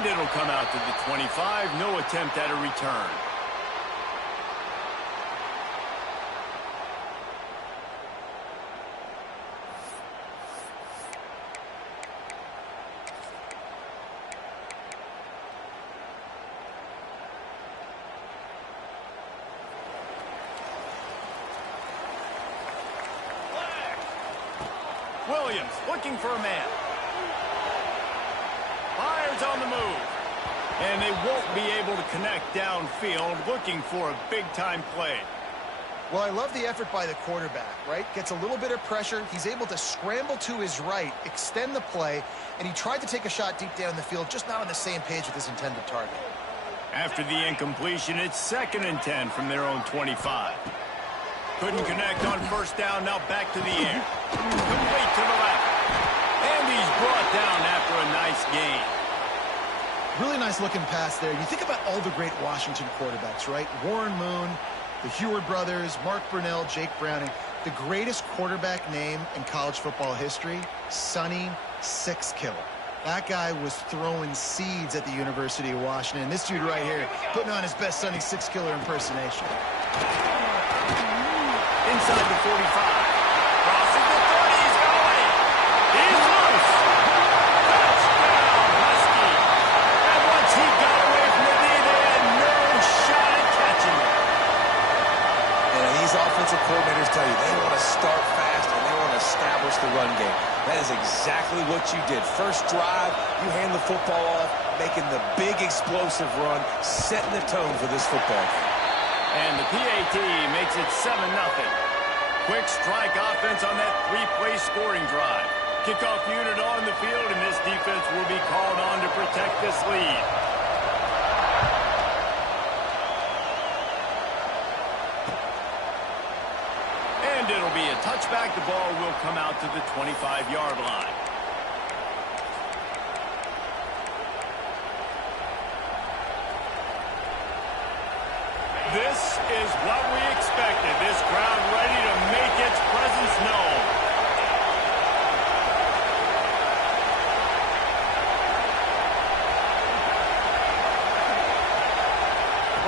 And it'll come out to the 25. No attempt at a return. Williams looking for a man. Fires on the move. And they won't be able to connect downfield, looking for a big-time play. Well, I love the effort by the quarterback, right? Gets a little bit of pressure. He's able to scramble to his right, extend the play, and he tried to take a shot deep down the field, just not on the same page with his intended target. After the incompletion, it's 2nd and 10 from their own 25. Couldn't connect on first down, now back to the air. Complete to the left. And he's brought down after a nice gain. Really nice looking pass there. You think about all the great Washington quarterbacks, right? Warren Moon, the Heward brothers, Mark Brunell, Jake Browning. The greatest quarterback name in college football history, Sonny Sixkiller. That guy was throwing seeds at the University of Washington. This dude right here putting on his best Sonny Sixkiller impersonation. Inside the 45. Crosses the 30. He's got away. He's loose. Touchdown, Husky. And once he got away from the knee, they had no shot at catching him. And these offensive coordinators tell you they want to start fast and they want to establish the run game. That is exactly what you did. First drive, you hand the football off, making the big explosive run, setting the tone for this football game. And the PAT makes it 7-0. Quick strike offense on that 3-play scoring drive. Kickoff unit on the field, and this defense will be called on to protect this lead. And it'll be a touchback. The ball will come out to the 25-yard line. This is what we expected. This crowd ready to make its presence known.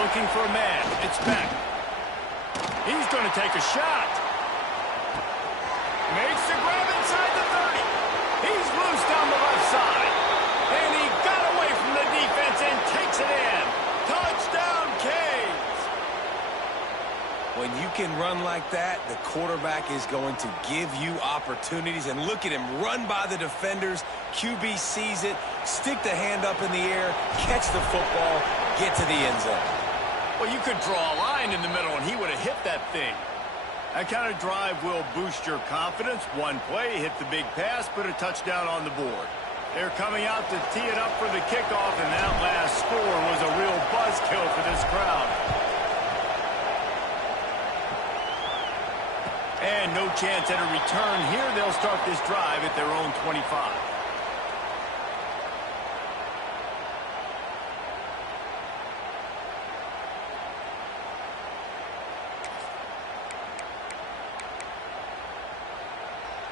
Looking for a man. It's Beck. He's going to take a shot. Makes the grab inside the 30. He's loose down the left side. And he got away from the defense and takes it in. Touchdown, Canes. When you can run like that, the quarterback is going to give you opportunities. And look at him run by the defenders. QB sees it, stick the hand up in the air, catch the football, get to the end zone. Well, you could draw a line in the middle, and he would have hit that thing. That kind of drive will boost your confidence. One play, hit the big pass, put a touchdown on the board. They're coming out to tee it up for the kickoff, and that last score was a real buzzkill for this crowd. And no chance at a return here. They'll start this drive at their own 25.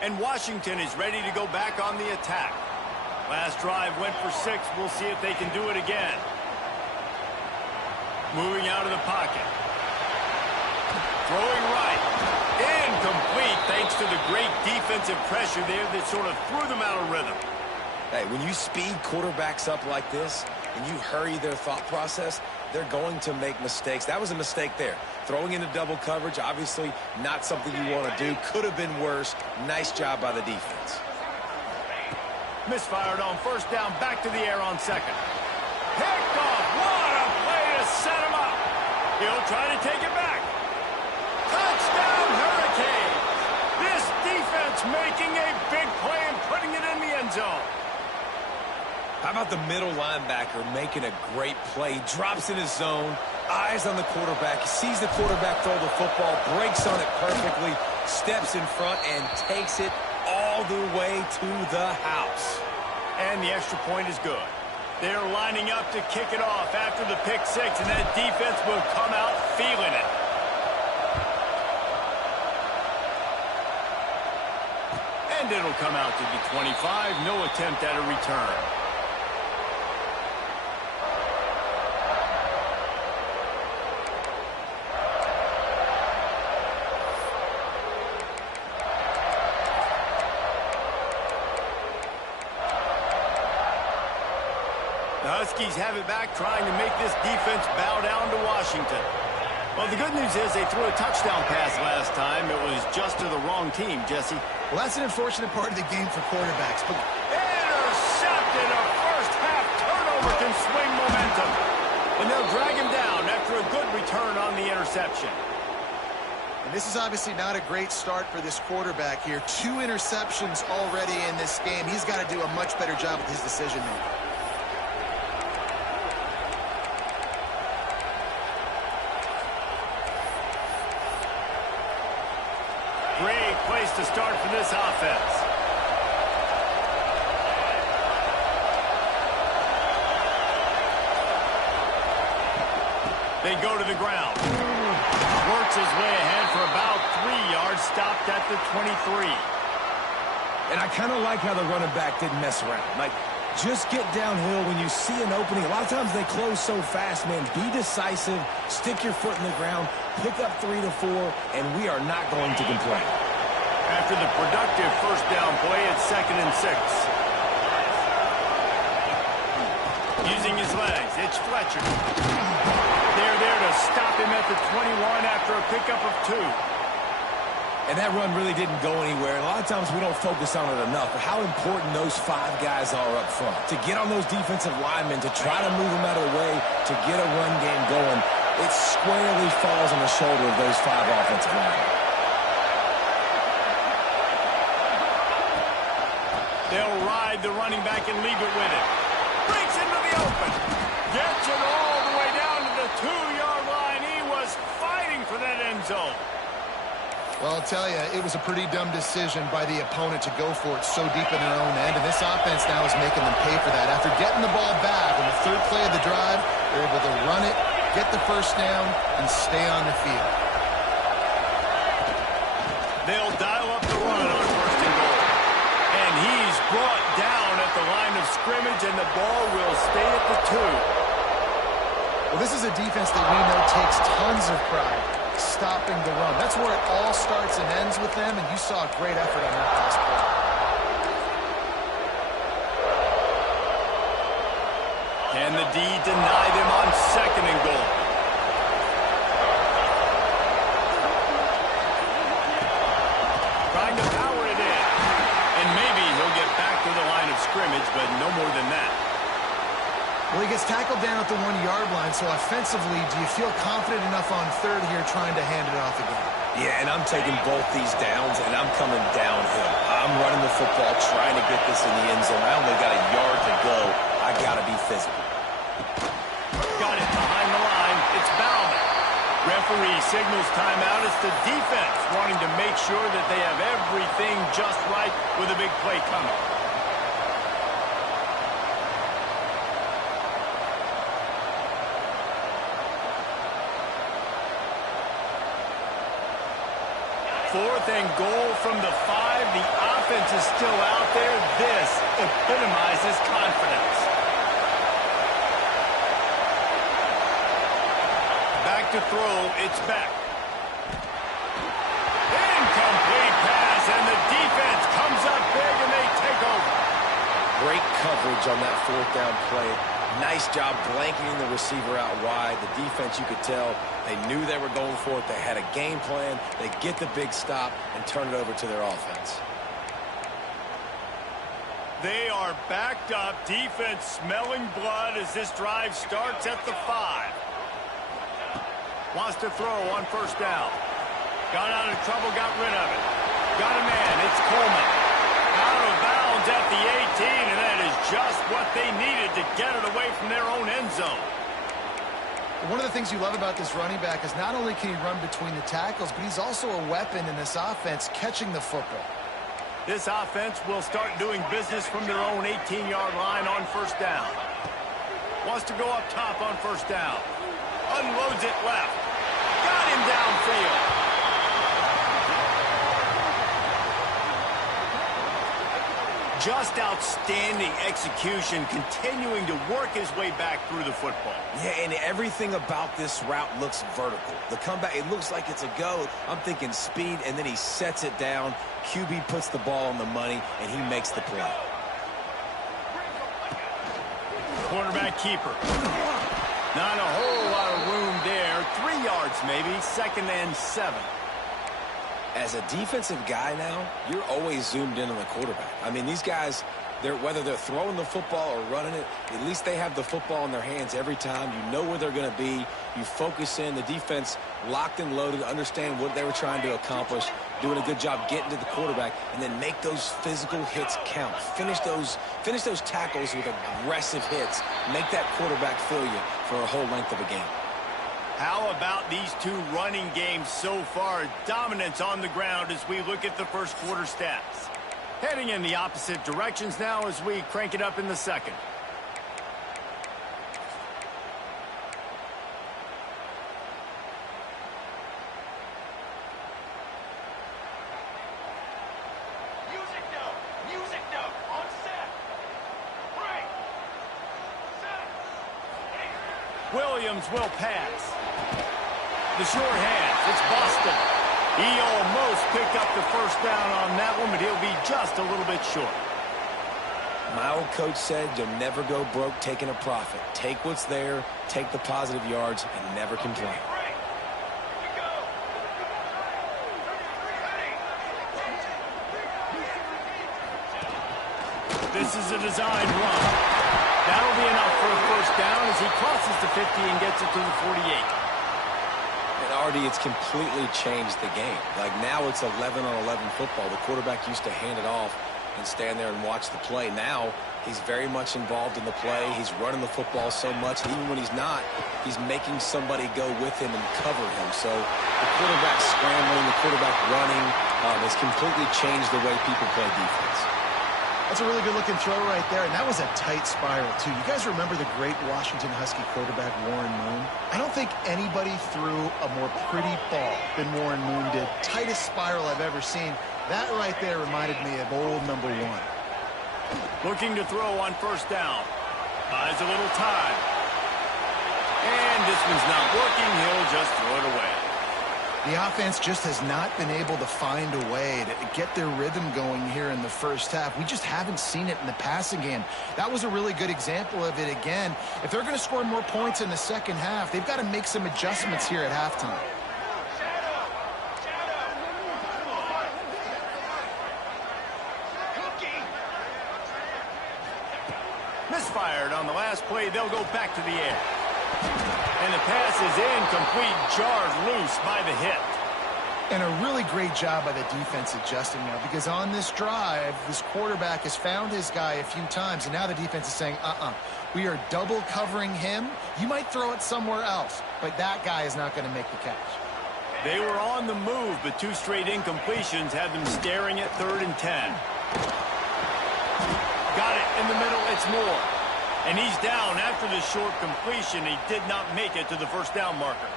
And Washington is ready to go back on the attack. Last drive went for 6. We'll see if they can do it again. Moving out of the pocket. Throwing right. Incomplete thanks to the great defensive pressure there that sort of threw them out of rhythm. Hey, when you speed quarterbacks up like this and you hurry their thought process, they're going to make mistakes. That was a mistake there. Throwing into double coverage, obviously not something you want to do. Could have been worse. Nice job by the defense. Misfired on first down, back to the air on second. Picked off. What a play to set him up. He'll try to take it back. Touchdown, Hurricanes. This defense making a big play and putting it in the end zone. How about the middle linebacker making a great play? Drops in his zone, eyes on the quarterback, sees the quarterback throw the football, breaks on it perfectly, steps in front, and takes it all the way to the house. And the extra point is good. They're lining up to kick it off after the pick 6, and that defense will come out feeling it. And it'll come out to the 25. No attempt at a return. Huskies have it back, trying to make this defense bow down to Washington. Well, the good news is they threw a touchdown pass last time. It was just to the wrong team, Jesse. Well, that's an unfortunate part of the game for quarterbacks. But intercepted! A first-half turnover can swing momentum. And they'll drag him down after a good return on the interception. And this is obviously not a great start for this quarterback here. 2 interceptions already in this game. He's got to do a much better job with his decision-making. Great place to start for this offense. They go to the ground. Works his way ahead for about 3 yards, stopped at the 23. And I kind of like how the running back didn't mess around. Like, just get downhill when you see an opening. A lot of times they close so fast, man. Be decisive, stick your foot in the ground, pick up 3 to 4, and we are not going to complain. After the productive first down play, it's 2nd and 6. Using his legs, it's Fletcher. They're there to stop him at the 21 after a pickup of 2. And that run really didn't go anywhere. And a lot of times we don't focus on it enough, but how important those 5 guys are up front. To get on those defensive linemen, to try to move them out of the way, to get a run game going, it squarely falls on the shoulder of those 5 offensive linemen. They'll ride the running back and leave it with him. Breaks into the open. Gets it all the way down to the 2-yard line. He was fighting for that end zone. Well, I'll tell you, it was a pretty dumb decision by the opponent to go for it so deep in their own end, and this offense now is making them pay for that. After getting the ball back on the 3rd play of the drive, they're able to run it, get the first down, and stay on the field. They'll dial up the run on 1st and goal. And he's brought down at the line of scrimmage, and the ball will stay at the 2. Well, this is a defense that we know takes tons of pride stopping the run. That's where it all starts and ends with them, and you saw a great effort on that last play. Can the D deny them on 2nd and goal? Trying to power it in. And maybe he'll get back to the line of scrimmage, but no more than that. Well, he gets tackled down at the 1-yard line, so offensively, do you feel confident enough on 3rd here trying to hand it off again? Yeah, and I'm taking both these downs, and I'm coming downhill. I'm running the football, trying to get this in the end zone. I only got a yard to go. I got to be physical. Got it behind the line. It's Bauman. Referee signals timeout. It's the defense wanting to make sure that they have everything just right with a big play coming. Fourth and goal from the 5. The offense is still out there. This epitomizes confidence. Back to throw. It's Beck. Incomplete pass, and the defense comes up big, and they take over. Great coverage on that 4th down play. Nice job blanketing the receiver out wide. The defense, you could tell, they knew they were going for it. They had a game plan. They get the big stop and turn it over to their offense. They are backed up. Defense smelling blood as this drive starts at the 5. Wants to throw on 1st down. Got out of trouble, got rid of it. Got a man. It's Coleman. Out of bounds at the 18, and that is just what they needed to get it away from their own end zone. One of the things you love about this running back is not only can he run between the tackles, but he's also a weapon in this offense catching the football. This offense will start doing business from their own 18-yard line on 1st down. Wants to go up top on 1st down. Unloads it left. Got him downfield. Just outstanding execution, continuing to work his way back through the football. Yeah, and everything about this route looks vertical. The comeback, it looks like it's a go. I'm thinking speed, and then he sets it down. QB puts the ball on the money, and he makes the play. Quarterback keeper. Not a whole lot of room there. 3 yards maybe. 2nd and 7. As a defensive guy now, you're always zoomed in on the quarterback. I mean, these guys, whether they're throwing the football or running it, at least they have the football in their hands every time. You know where they're going to be. You focus in. The defense locked and loaded, understand what they were trying to accomplish, doing a good job getting to the quarterback, and then make those physical hits count. Finish those tackles with aggressive hits. Make that quarterback feel you for a whole length of a game. How about these two running games so far? Dominance on the ground as we look at the first quarter stats. Heading in the opposite directions now as we crank it up in the second. Music note. On set. Break. Set. Williams will pass. The short hands. It's Boston. He almost picked up the first down on that one, but he'll be just a little bit short. My old coach said you'll never go broke taking a profit. Take what's there, take the positive yards, and never complain. Break. Here we go. This is a designed run. That'll be enough for a first down as he crosses the 50 and gets it to the 48. And Artie, it's completely changed the game. Like now it's 11 on 11 football. The quarterback used to hand it off and stand there and watch the play. Now he's very much involved in the play. He's running the football so much. Even when he's not, he's making somebody go with him and cover him. So the quarterback scrambling, the quarterback running has completely changed the way people play defense. That's a really good-looking throw right there, and that was a tight spiral, too. You guys remember the great Washington Husky quarterback Warren Moon? I don't think anybody threw a more pretty ball than Warren Moon did. Tightest spiral I've ever seen. That right there reminded me of old number 1. Looking to throw on first down. Buys a little time. And this one's not working. He'll just throw it away. The offense just has not been able to find a way to get their rhythm going here in the first half. We just haven't seen it in the passing game. That was a really good example of it again. If they're going to score more points in the second half, they've got to make some adjustments here at halftime. Misfired on the last play. They'll go back to the air. And the pass is incomplete, jarred loose by the hit. And a really great job by the defense adjusting now, because on this drive, this quarterback has found his guy a few times, and now the defense is saying, we are double covering him. You might throw it somewhere else, but that guy is not going to make the catch. They were on the move, but 2 straight incompletions had them staring at 3rd and 10. Got it in the middle, it's Moore. And he's down after the short completion. He did not make it to the first down marker.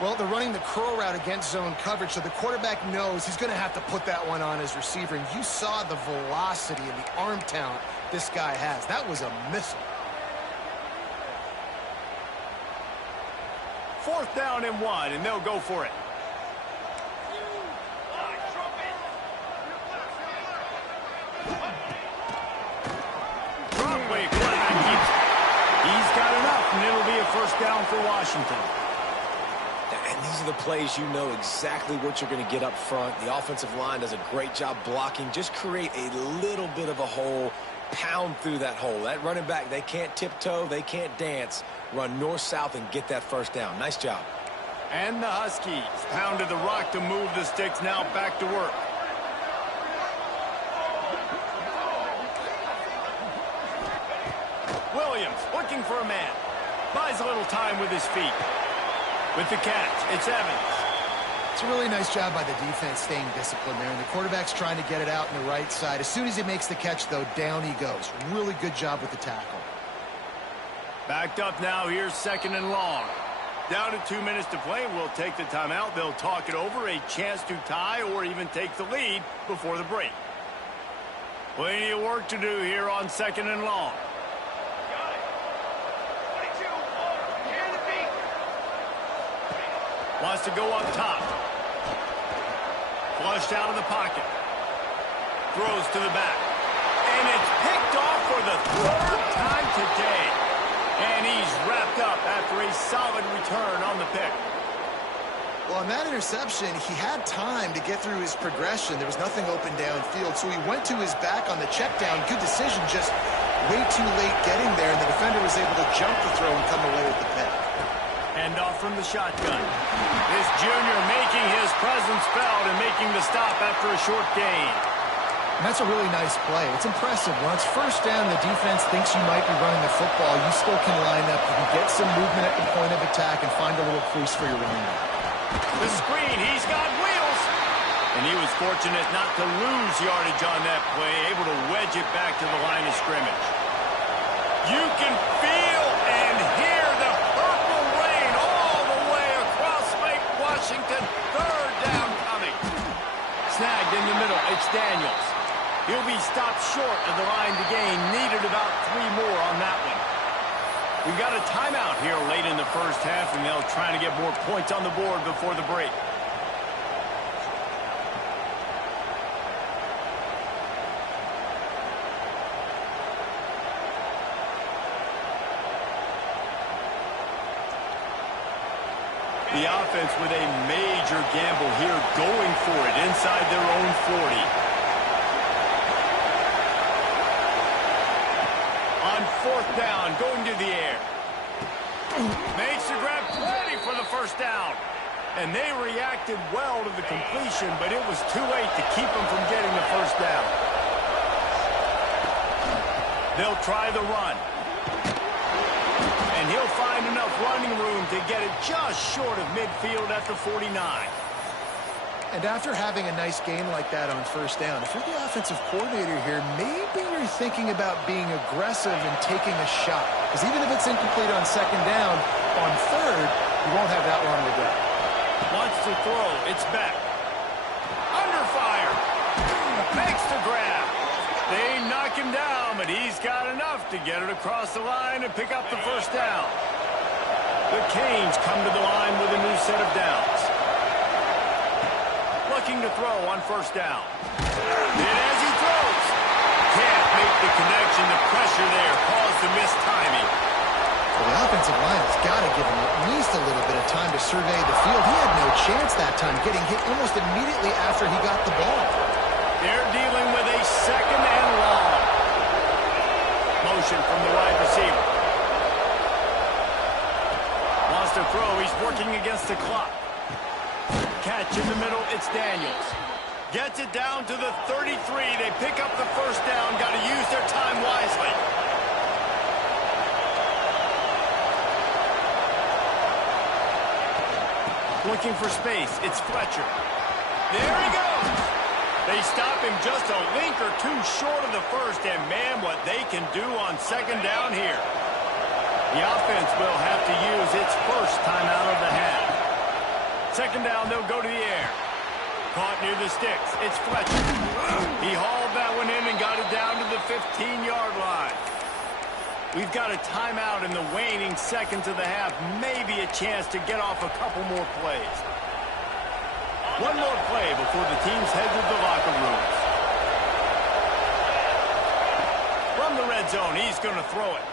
Well, they're running the curl route against zone coverage, so the quarterback knows he's going to have to put that one on his receiver. And you saw the velocity and the arm talent this guy has. That was a missile. 4th down and 1, and they'll go for it. Broadway quarterback keeps it. He's got enough, and it'll be a first down for Washington. And these are the plays you know exactly what you're going to get up front. The offensive line does a great job blocking. Just create a little bit of a hole, pound through that hole. That running back, they can't tiptoe, they can't dance. Run north-south and get that first down. Nice job. And the Huskies pounded the rock to move the sticks, now back to work. Williams looking for a man. Buys a little time with his feet. With the catch, it's Evans. It's a really nice job by the defense staying disciplined there, and the quarterback's trying to get it out on the right side. As soon as he makes the catch, though, down he goes. Really good job with the tackle. Backed up now, here's 2nd and long. Down to 2 minutes to play, we'll take the timeout. They'll talk it over, a chance to tie or even take the lead before the break. Plenty of work to do here on 2nd and long. Wants to go up top. Flushed out of the pocket. Throws to the back. And it's picked off for the 3rd time today. And he's wrapped up after a solid return on the pick. Well, on that interception, he had time to get through his progression. There was nothing open downfield, so he went to his back on the check down. Good decision, just way too late getting there, and the defender was able to jump the throw and come away with the pick. Hand off from the shotgun. This junior making his presence felt and making the stop after a short gain. And that's a really nice play. It's impressive. When it's first down, the defense thinks you might be running the football. You still can line up. You can get some movement at the point of attack and find a little crease for your running back. The screen, he's got wheels. And he was fortunate not to lose yardage on that play, able to wedge it back to the line of scrimmage. You can feel and hear the purple rain all the way across Lake Washington. Third down coming. Snagged in the middle, it's Daniels. He'll be stopped short of the line to gain. Needed about 3 more on that one. We've got a timeout here late in the first half, and they'll try to get more points on the board before the break. The offense with a major gamble here, going for it inside their own 40. On fourth down, going to the air. Makes the grab, ready for the first down. And they reacted well to the completion, but it was too late to keep them from getting the first down. They'll try the run. And he'll find enough running room to get it just short of midfield at the 49. And after having a nice game like that on first down, if you're the offensive coordinator here, maybe you're thinking about being aggressive and taking a shot. Because even if it's incomplete on second down, on third, you won't have that long to go. Wants to throw. It's back. Under fire. Makes the grab. They knock him down, but he's got enough to get it across the line and pick up the first down. The Canes come to the line with a new set of downs. Looking to throw on first down. And as he throws, can't make the connection. The pressure there caused the missed timing. Well, the offensive line has got to give him at least a little bit of time to survey the field. He had no chance that time, getting hit almost immediately after he got the ball. They're dealing with a second and long. Motion from the wide receiver. Wants to throw. He's working against the clock. Catch in the middle. It's Daniels. Gets it down to the 33. They pick up the first down. Got to use their time wisely. Looking for space. It's Fletcher. There he goes. They stop him just a link or two short of the first, and man, what they can do on second down here. The offense will have to use its first timeout of the half. Second down, they'll go to the air. Caught near the sticks. It's Fletcher. He hauled that one in and got it down to the 15-yard line. We've got a timeout in the waning seconds of the half. Maybe a chance to get off a couple more plays. One more play before the teams head to the locker rooms. From the red zone, he's going to throw it.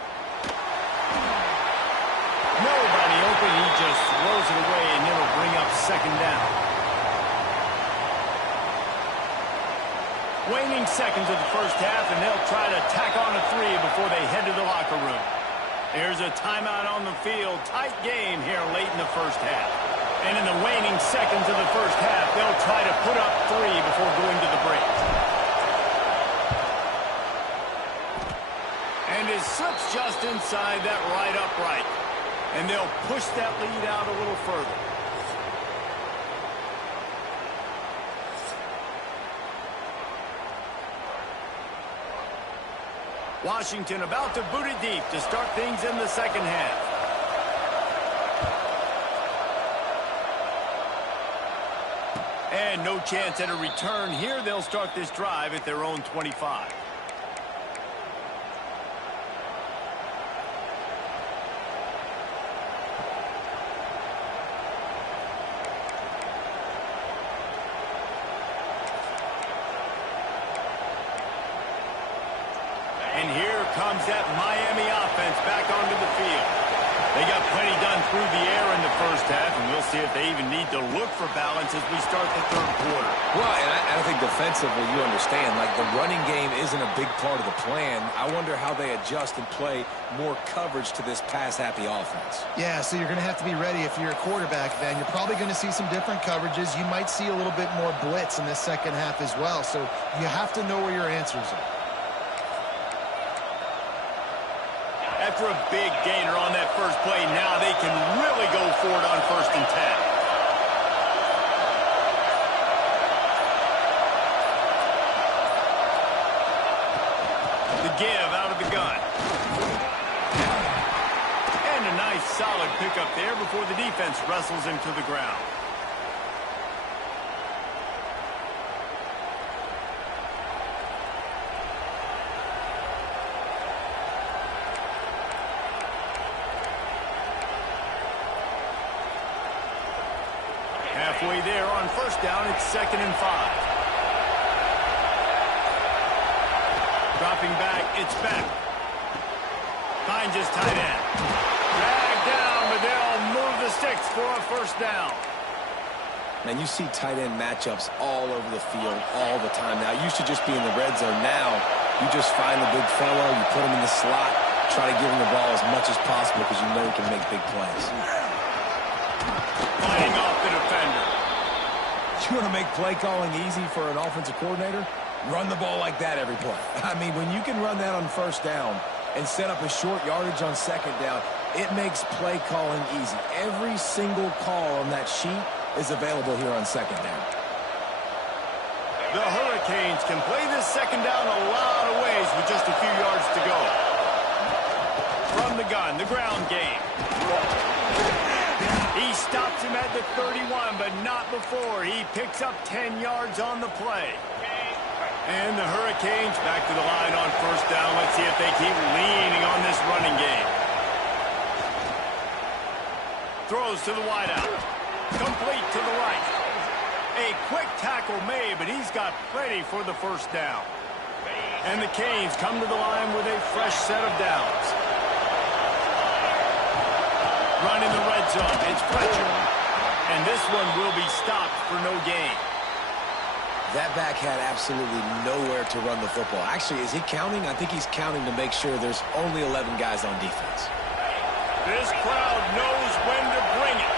Nobody open, he just throws it away, and it'll bring up second down. Waning seconds of the first half, and they'll try to tack on a 3 before they head to the locker room. There's a timeout on the field. Tight game here late in the first half. And in the waning seconds of the first half, they'll try to put up 3 before going to the break. And it slips just inside that right upright. And they'll push that lead out a little further. Washington about to boot it deep to start things in the second half. And no chance at a return here. They'll start this drive at their own 25. And here comes that Miami offense back onto the field. They got plenty done through the air in the first half, and we'll see if they even need to look for balance as we start the third quarter. Well, and I think defensively, you understand, like the running game isn't a big part of the plan. I wonder how they adjust and play more coverage to this pass-happy offense. Yeah, so you're going to have to be ready if you're a quarterback, then. You're probably going to see some different coverages. You might see a little bit more blitz in the second half as well, so you have to know where your answers are. After a big gainer on that first play, now they can really go for it on 1st and 10. The give out of the gun. And a nice solid pickup there before the defense wrestles him to the ground. Halfway there on 1st down, it's 2nd and 5. Dropping back, it's back. Finds his tight end. Dragged down, but they'll move the sticks for a 1st down. Man, you see tight end matchups all over the field all the time now. It used to just be in the red zone. Now, you just find the big fellow, you put him in the slot, try to give him the ball as much as possible because you know he can make big plays. Fighting off the defender. You want to make play calling easy for an offensive coordinator? Run the ball like that every play. I mean, when you can run that on 1st down and set up a short yardage on 2nd down, it makes play calling easy. Every single call on that sheet is available here on 2nd down. The Hurricanes can play this 2nd down a lot of ways with just a few yards to go. From the gun, the ground game. He stops him at the 31, but not before. He picks up 10 yards on the play. And the Hurricanes back to the line on 1st down. Let's see if they keep leaning on this running game. Throws to the wideout. Complete to the right. A quick tackle made, but he's got plenty for the 1st down. And the Canes come to the line with a fresh set of downs. Run in the red zone. It's Fletcher. And this one will be stopped for no gain. That back had absolutely nowhere to run the football. Actually, is he counting? I think he's counting to make sure there's only 11 guys on defense. This crowd knows when to bring it.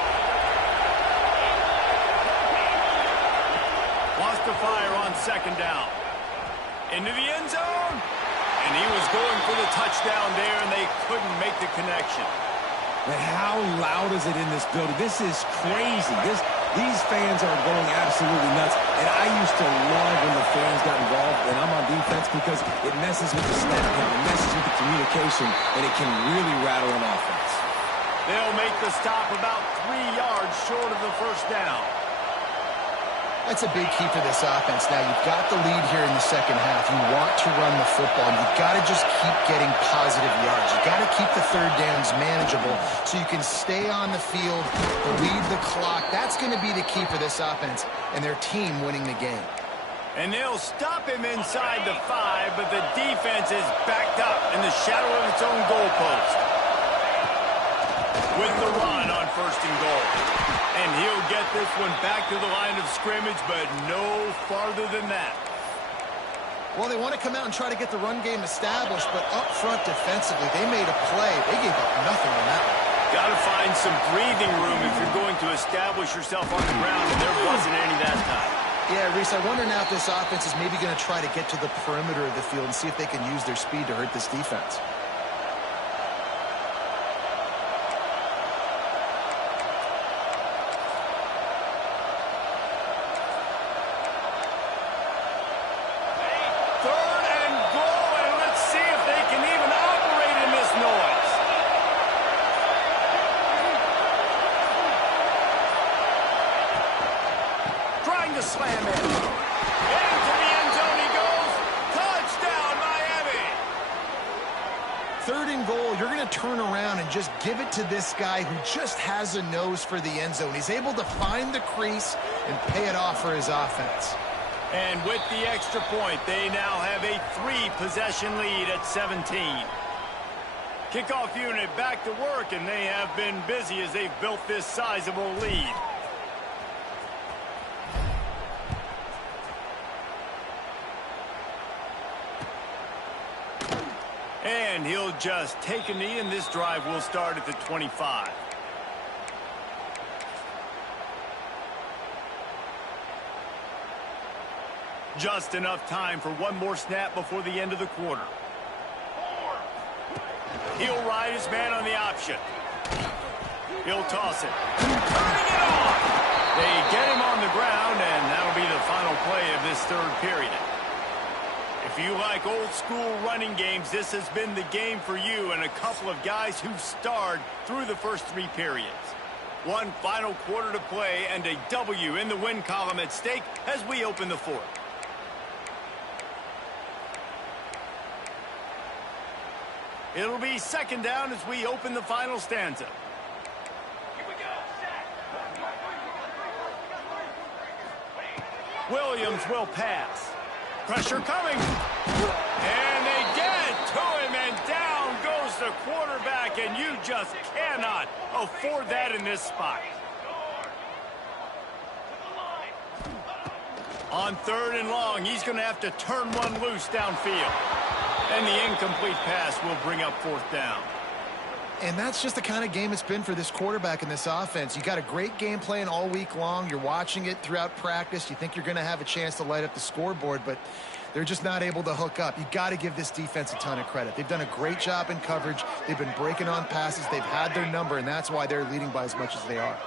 Lost the fire on 2nd down. Into the end zone. And he was going for the touchdown there, and they couldn't make the connection. Man, how loud is it in this building? This is crazy. These fans are going absolutely nuts. And I used to love when the fans got involved, and I'm on defense because it messes with the snap count, it messes with the communication, and it can really rattle an offense. They'll make the stop about 3 yards short of the 1st down. That's a big key for this offense. Now, you've got the lead here in the second half. You want to run the football. You've got to just keep getting positive yards. You've got to keep the 3rd downs manageable so you can stay on the field, lead the clock. That's going to be the key for this offense and their team winning the game. And they'll stop him inside the 5, but the defense is backed up in the shadow of its own goalpost. With the run on 1st and goal. And he'll get this one back to the line of scrimmage, but no farther than that. Well, they want to come out and try to get the run game established, but up front defensively, they made a play. They gave up nothing on that one. Got to find some breathing room if you're going to establish yourself on the ground, and there wasn't any that time. Yeah, Reese, I wonder now if this offense is maybe going to try to get to the perimeter of the field and see if they can use their speed to hurt this defense. Slam it. Into the end zone he goes. Touchdown, Miami. 3rd and goal, you're going to turn around and just give it to this guy who just has a nose for the end zone. He's able to find the crease and pay it off for his offense. And with the extra point, they now have a 3-possession lead at 17. Kickoff unit back to work, and they have been busy as they've built this sizable lead. And he'll just take a knee, and this drive will start at the 25. Just enough time for one more snap before the end of the quarter. He'll ride his man on the option. He'll toss it. Turning it off! They get him on the ground, and that'll be the final play of this third period. If you like old-school running games, this has been the game for you and a couple of guys who starred through the first 3 periods. One final quarter to play and a W in the win column at stake as we open the fourth. It'll be second down as we open the final stanza. Here we go. Set. Williams will pass. Pressure coming. And they get it to him, and down goes the quarterback, and you just cannot afford that in this spot. On 3rd and long, he's going to have to turn one loose downfield. And the incomplete pass will bring up 4th down. And that's just the kind of game it's been for this quarterback in this offense. You got a great game plan all week long. You're watching it throughout practice. You think you're going to have a chance to light up the scoreboard, but they're just not able to hook up. You got to give this defense a ton of credit. They've done a great job in coverage. They've been breaking on passes. They've had their number, and that's why they're leading by as much as they are.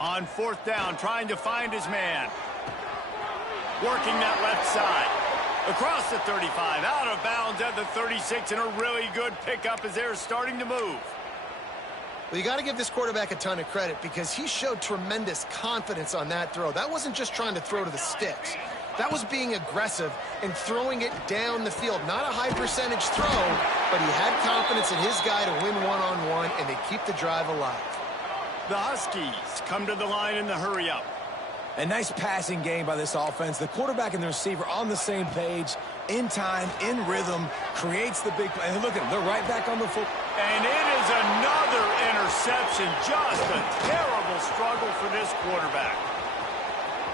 On 4th down, trying to find his man. Working that left side. Across the 35, out of bounds at the 36, and a really good pickup as they're starting to move. Well, you got to give this quarterback a ton of credit because he showed tremendous confidence on that throw. That wasn't just trying to throw to the sticks. That was being aggressive and throwing it down the field. Not a high percentage throw, but he had confidence in his guy to win one-on-one, and they keep the drive alive. The Huskies come to the line in the hurry-up. A nice passing game by this offense. The quarterback and the receiver on the same page, in time, in rhythm, creates the big play. And look at them, they're right back on the foot. And it is another interception. Just a terrible struggle for this quarterback.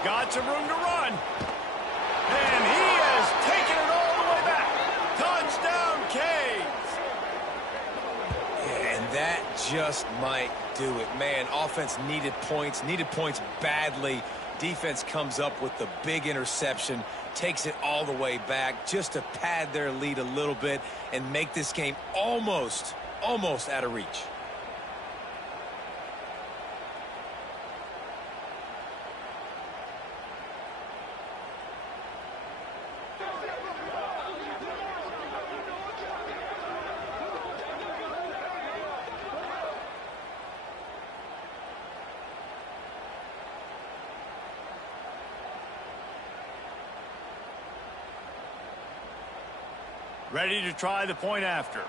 Got some room to run. And he has taken it all the way back. Touchdown, Canes. And that just might do it. Man, offense needed points badly. Defense comes up with the big interception, takes it all the way back just to pad their lead a little bit and make this game almost out of reach. Ready to try the point after.